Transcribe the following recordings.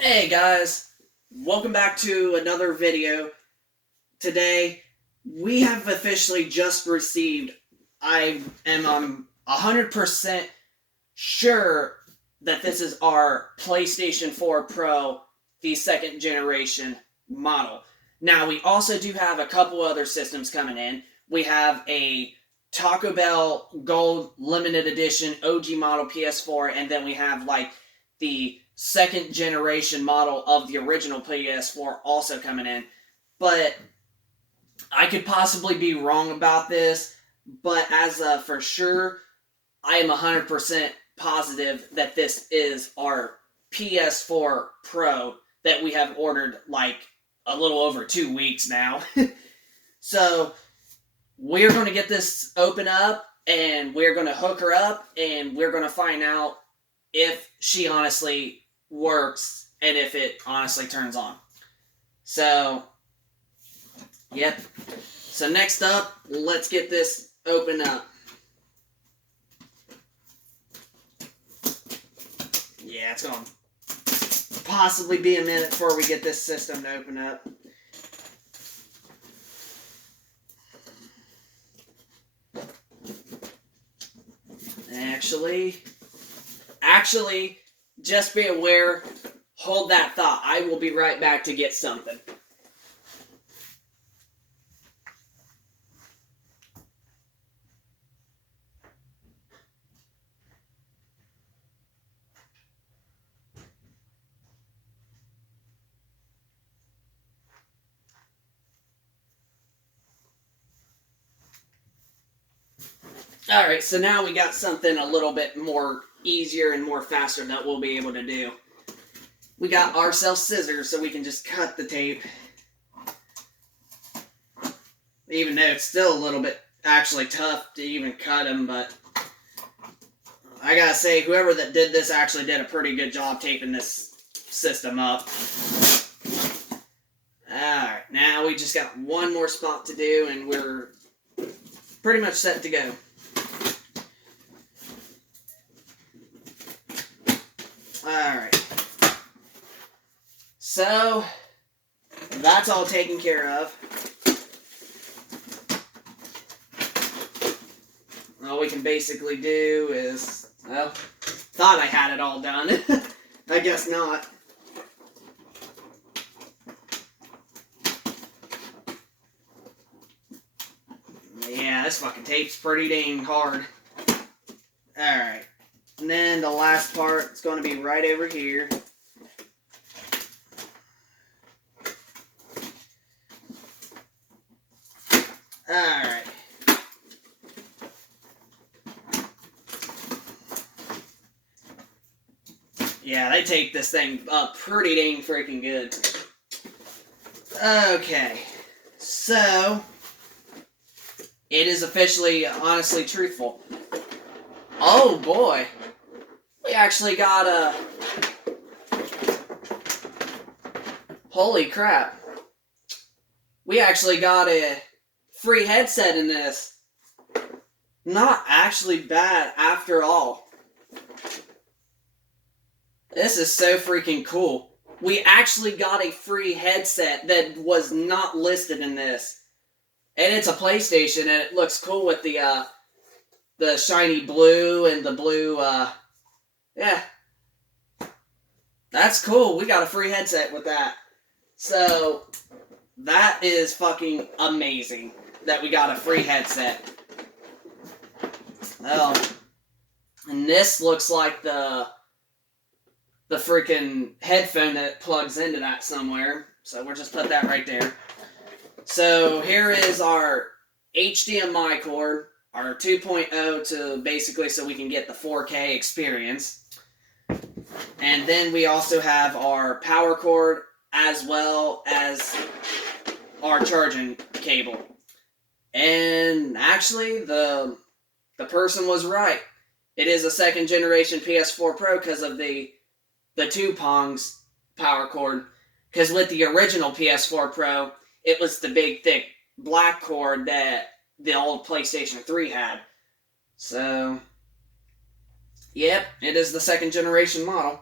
Hey guys, welcome back to another video. Today, we have officially just received, I am 100% sure that this is our PlayStation 4 Pro, the second generation model. Now, we also do have a couple other systems coming in. We have a Taco Bell Gold Limited Edition OG model PS4, and then we have like the second generation model of the original PS4 also coming in. But I could possibly be wrong about this, but as for sure, I am 100% positive that this is our PS4 Pro that we have ordered like a little over 2 weeks now. So we're going to get this open up and we're going to hook her up and we're going to find out if she honestly works and if it honestly turns on. So, yep. So next up, let's get this open up. Yeah, it's going to possibly be a minute before we get this system to open up. Actually, just be aware, hold that thought. I will be right back to get something. Alright, so now we got something a little bit more easier and more faster that we'll be able to do. We got ourselves scissors so we can just cut the tape. Even though it's still a little bit actually tough to even cut them, but I gotta say, whoever that did this actually did a pretty good job taping this system up. Alright, now we just got one more spot to do and we're pretty much set to go. Alright. So, that's all taken care of. All we can basically do is, well, thought I had it all done. I guess not. Yeah, this fucking tape's pretty dang hard. Alright. And then the last part is going to be right over here. Alright. Yeah, they tape this thing up pretty dang freaking good. Okay. So, it is officially, honestly, truthful. Oh boy. We actually got a... Holy crap. We actually got a free headset in this. Not actually bad after all. This is so freaking cool. We actually got a free headset that was not listed in this. And it's a PlayStation and it looks cool with the shiny blue and the blue, yeah. That's cool. We got a free headset with that. So, that is fucking amazing that we got a free headset. Well, and this looks like the freaking headphone that plugs into that somewhere. So we'll just put that right there. So here is our HDMI cord, our 2.0 to basically so we can get the 4K experience. And then we also have our power cord as well as our charging cable. And actually, the person was right. It is a second generation PS4 Pro because of the 2-pongs power cord. Because with the original PS4 Pro, it was the big, thick black cord that the old PlayStation 3 had. So, yep, it is the second generation model.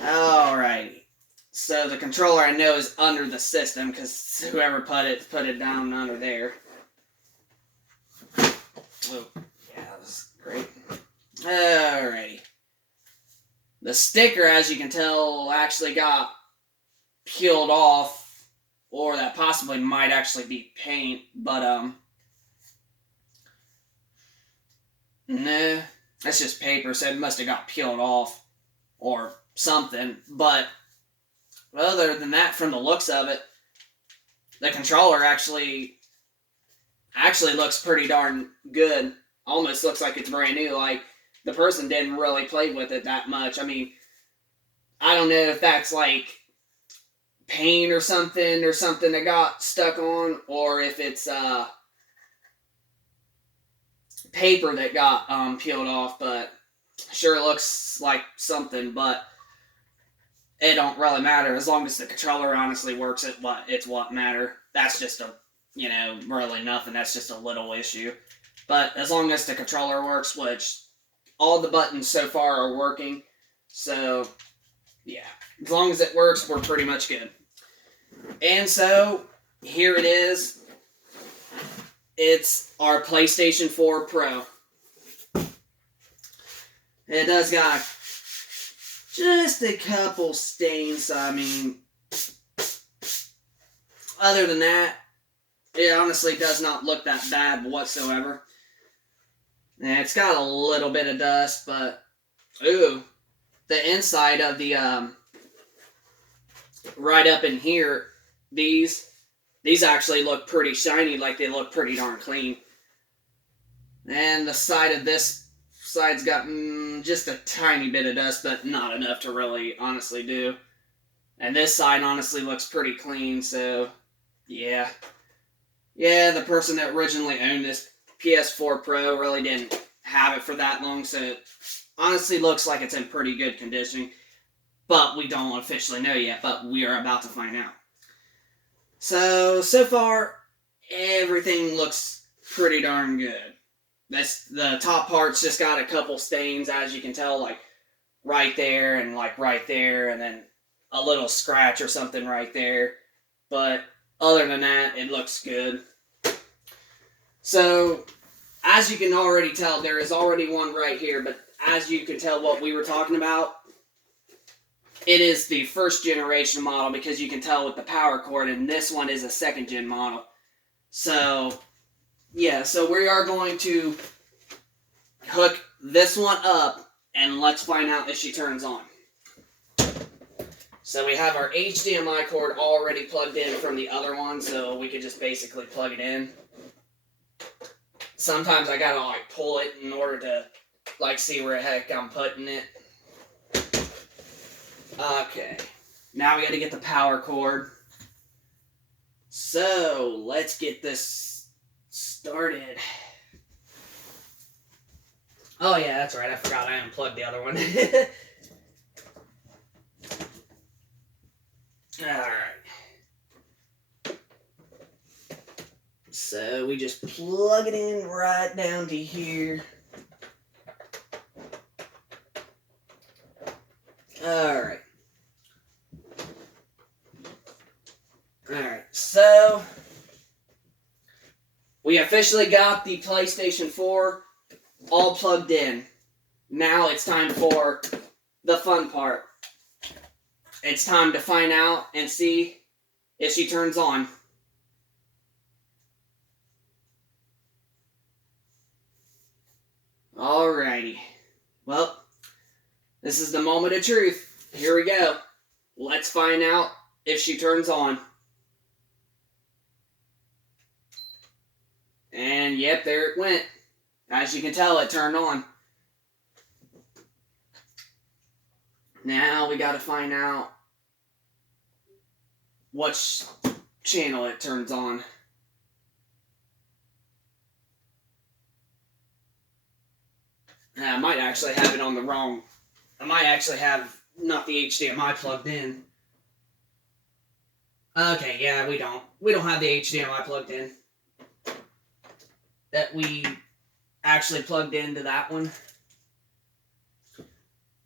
Alrighty. So the controller I know is under the system because whoever put it down under there. Oh, yeah, that's great. Alrighty. The sticker, as you can tell, actually got peeled off, or that possibly might actually be paint, but no, that's just paper, so it must have got peeled off or something. But other than that, from the looks of it, the controller actually looks pretty darn good. Almost looks like it's brand new. Like the person didn't really play with it that much. I mean, I don't know if that's like paint or something that got stuck on, or if it's paper that got peeled off, but sure looks like something. But it don't really matter as long as the controller honestly works. It's what matter. That's just a really nothing. That's just a little issue. But as long as the controller works, which all the buttons so far are working, so yeah, as long as it works, we're pretty much good. And so here it is. It's our PlayStation 4 Pro. It does got just a couple stains. I mean, other than that, it honestly does not look that bad whatsoever. And it's got a little bit of dust, but ooh, the inside of the right up in here, these actually look pretty shiny, like they look pretty darn clean. And the side of this side's got just a tiny bit of dust, but not enough to really honestly do. And this side honestly looks pretty clean, so yeah. Yeah, the person that originally owned this PS4 Pro really didn't have it for that long, so it honestly looks like it's in pretty good condition. But we don't officially know yet, but we are about to find out. So far, everything looks pretty darn good. The top part's just got a couple stains, as you can tell, like right there and like right there, and then a little scratch or something right there. But other than that, it looks good. So, as you can already tell, there is already one right here, but as you can tell what we were talking about, it is the first generation model because you can tell with the power cord, and this one is a second gen model. So, yeah, so we are going to hook this one up, and let's find out if she turns on. So we have our HDMI cord already plugged in from the other one, so we could just basically plug it in. Sometimes I gotta like pull it in order to like see where the heck I'm putting it. Okay, now we gotta get the power cord. So let's get this started. Oh yeah, that's right, I forgot I unplugged the other one. Alright. So we just plug it in right down to here. Alright. Alright, so we officially got the PlayStation 4 all plugged in. Now it's time for the fun part. It's time to find out and see if she turns on. Alrighty. Well, this is the moment of truth. Here we go. Let's find out if she turns on. And yep, there it went. As you can tell, it turned on. Now we gotta find out what channel it turns on. I might actually have it on the wrong. I might actually have not the HDMI plugged in. Okay, yeah, we don't. We don't have the HDMI plugged in. That we actually plugged into that one.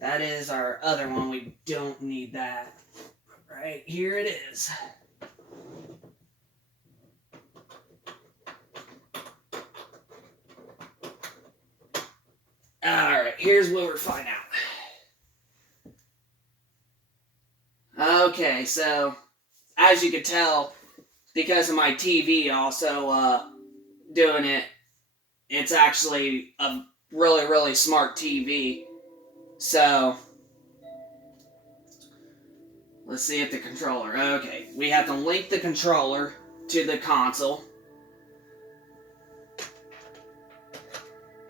That is our other one. We don't need that. Right here it is. Alright, here's what we're finding out. Okay, so as you can tell, because of my TV also doing it, it's actually a really, really smart TV. So, let's see if the controller. Okay, we have to link the controller to the console.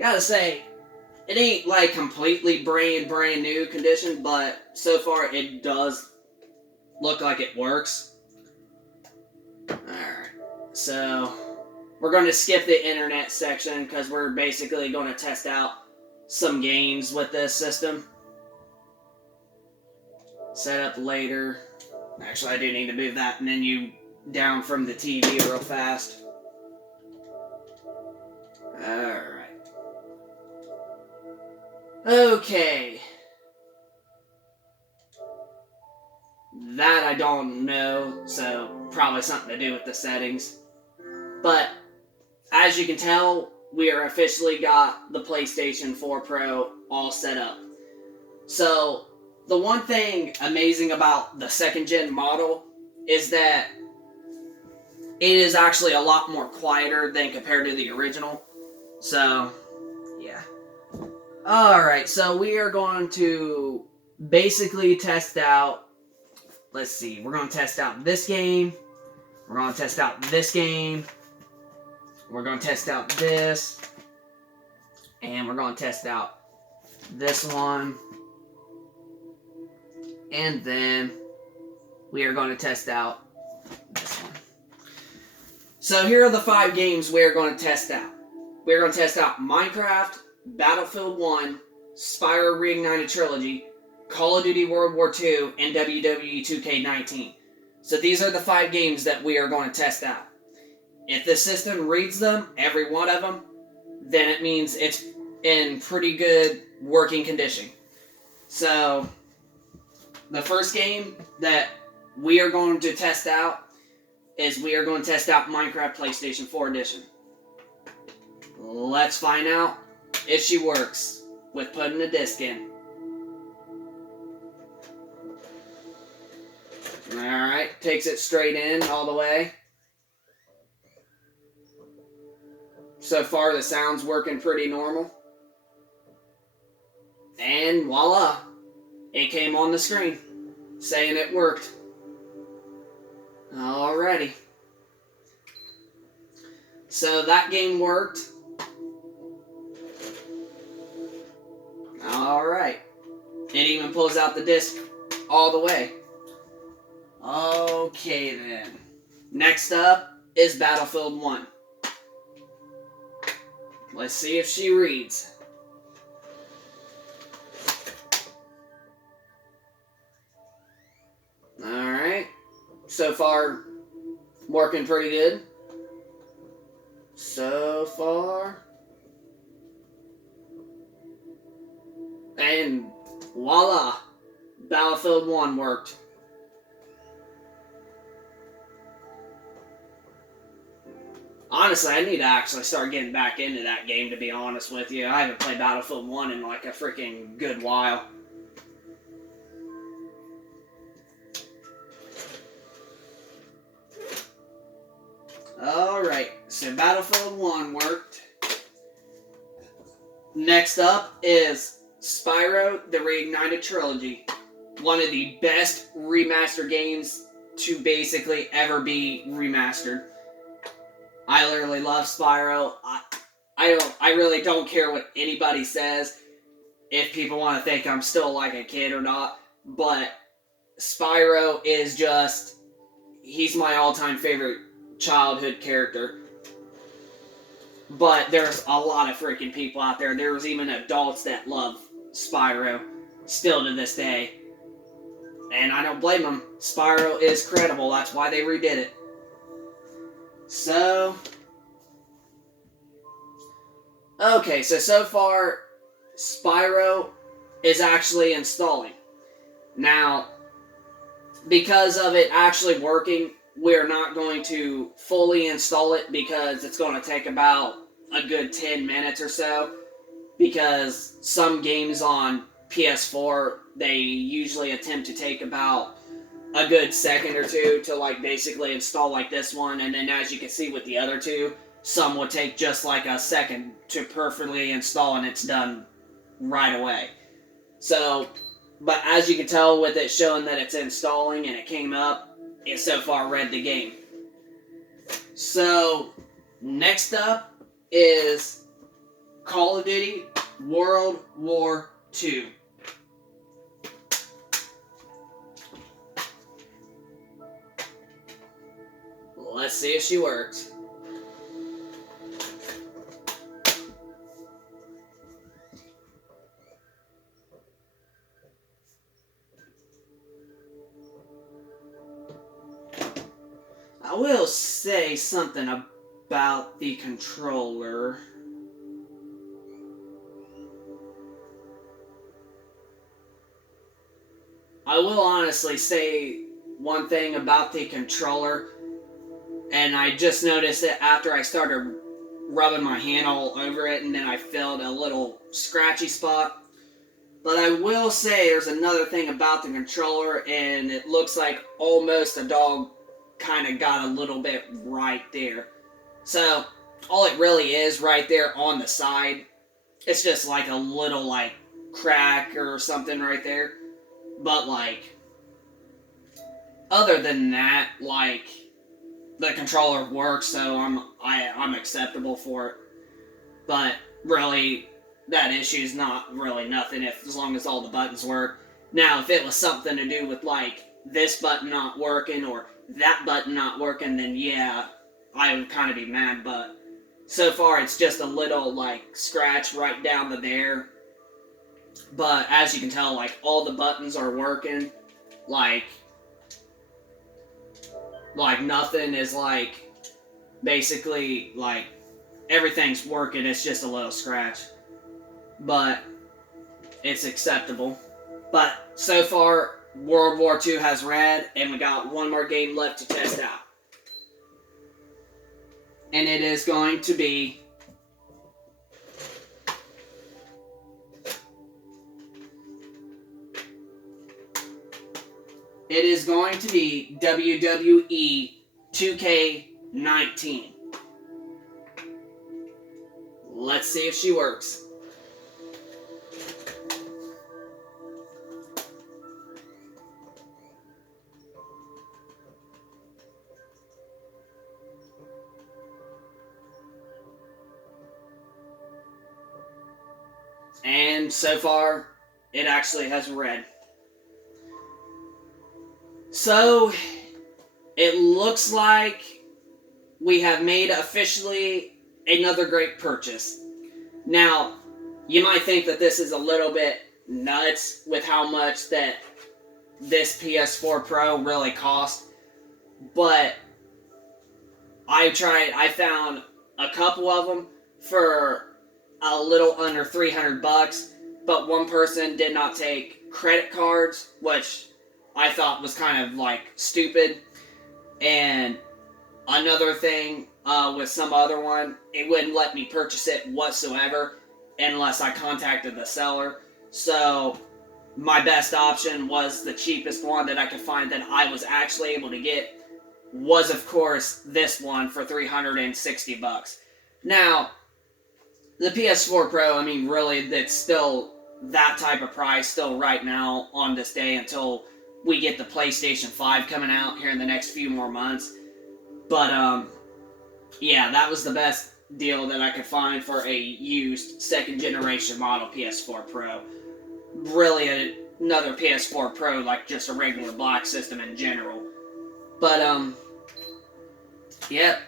Gotta say, it ain't like completely brand new condition, but so far it does look like it works. Alright, so we're going to skip the internet section because we're basically going to test out some games with this system. Set up later. Actually, I do need to move that menu down from the TV real fast. Alright. Okay. That I don't know, so probably something to do with the settings. But as you can tell, we are officially got the PlayStation 4 Pro all set up. So the one thing amazing about the second gen model is that it is actually a lot more quieter than compared to the original. So, yeah. Alright, so we are going to basically test out, let's see, we're going to test out this game, we're going to test out this game, we're going to test out this, and we're going to test out this one, and then we are going to test out this one. So here are the 5 games we're going to test out. We're going to test out Minecraft, Battlefield 1, Spyro Reignited Trilogy, Call of Duty World War II, and WWE 2K19. So these are the 5 games that we are going to test out. If the system reads them, every one of them, then it means it's in pretty good working condition. So, the first game that we are going to test out is we are going to test out Minecraft PlayStation 4 Edition. Let's find out if she works with putting the disc in. Alright, takes it straight in all the way. So far the sound's working pretty normal. And voila, it came on the screen saying it worked. Alrighty. So that game worked. Alright. It even pulls out the disc all the way. Okay then. Next up is Battlefield 1. Let's see if she reads. Alright. So far, working pretty good. So far. And voila! Battlefield 1 worked. Honestly, I need to actually start getting back into that game, to be honest with you. I haven't played Battlefield 1 in like a freaking good while. Alright, so Battlefield 1 worked. Next up is Spyro the Reignited Trilogy. One of the best remastered games to basically ever be remastered. I literally love Spyro. I really don't care what anybody says, if people want to think I'm still like a kid or not, but Spyro is just, he's my all-time favorite childhood character. But there's a lot of freaking people out there. There's even adults that love Spyro still to this day. And I don't blame them. Spyro is credible. That's why they redid it. So far, Spyro is actually installing. Now, because of it actually working, we're not going to fully install it because it's going to take about a good 10 minutes or so, because some games on PS4, they usually attempt to take about a good second or two to like basically install like this one, and then as you can see with the other two, some would take just like a second to perfectly install and it's done right away. So, but as you can tell with it showing that it's installing and it came up, it so far read the game. So, next up is Call of Duty World War II. Let's see if she works. I will say something about the controller. I will honestly say one thing about the controller, and I just noticed it after I started rubbing my hand all over it, and then I felt a little scratchy spot. But I will say there's another thing about the controller, and it looks like almost a dog kind of got a little bit right there. So, all it really is right there on the side, it's just like a little like crack or something right there. But like, other than that, like, the controller works, so I'm acceptable for it. But really, that issue's not really nothing as long as all the buttons work. Now, if it was something to do with like this button not working or that button not working, then yeah, I would kind of be mad. But so far, it's just a little like scratch right down to there. But as you can tell, like all the buttons are working. Like nothing is like basically like everything's working. It's just a little scratch, but it's acceptable. But so far, World War II has read, and we got one more game left to test out, and it is going to be WWE 2K19. Let's see if she works. And so far, it actually has read. So, it looks like we have made officially another great purchase. Now, you might think that this is a little bit nuts with how much that this PS4 Pro really cost, but I found a couple of them for a little under $300, but one person did not take credit cards, which I thought was kind of like stupid. And another thing with some other one, it wouldn't let me purchase it whatsoever unless I contacted the seller. So my best option was the cheapest one that I could find that I was actually able to get was, of course, this one for $360. Now, the PS4 Pro, I mean, really, that's still that type of price still right now on this day until we get the PlayStation 5 coming out here in the next few more months. But, yeah, that was the best deal that I could find for a used second generation model PS4 Pro. Really another PS4 Pro, like just a regular block system in general. But, yep.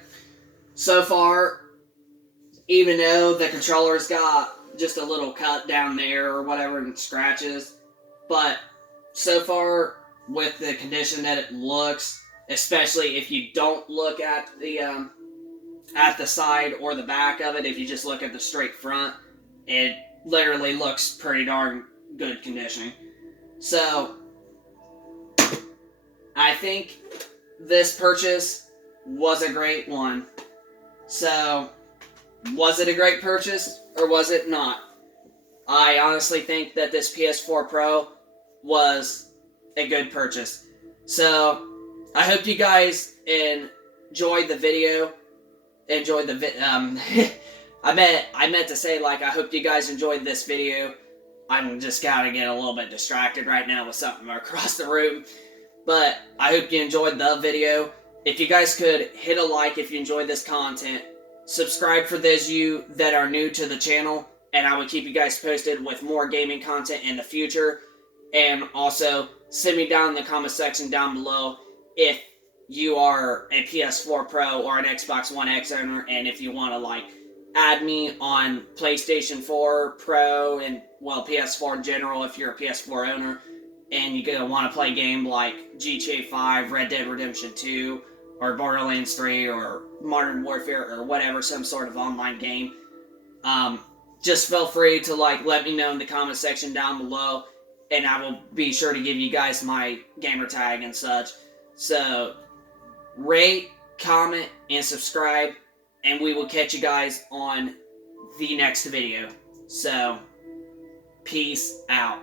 So far, even though the controller's got just a little cut down there or whatever and scratches, but so far, with the condition that it looks, especially if you don't look at the side or the back of it, if you just look at the straight front, it literally looks pretty darn good condition. So, I think this purchase was a great one. So, was it a great purchase or was it not? I honestly think that this PS4 Pro was a good purchase. So, I hope you guys enjoyed the video. I meant to say, like, I hope you guys enjoyed this video. I'm just gotta get a little bit distracted right now with something across the room. But I hope you enjoyed the video. If you guys could hit a like if you enjoyed this content, subscribe for those of you that are new to the channel, and I will keep you guys posted with more gaming content in the future. And also, send me down in the comment section down below if you are a PS4 Pro or an Xbox One X owner, and if you want to, like, add me on PlayStation 4 Pro and, well, PS4 in general if you're a PS4 owner, and you're going to want to play a game like GTA 5, Red Dead Redemption 2, or Borderlands 3, or Modern Warfare, or whatever, some sort of online game, just feel free to, like, let me know in the comment section down below, and I will be sure to give you guys my gamer tag and such. So, rate, comment, and subscribe, and we will catch you guys on the next video. So, peace out.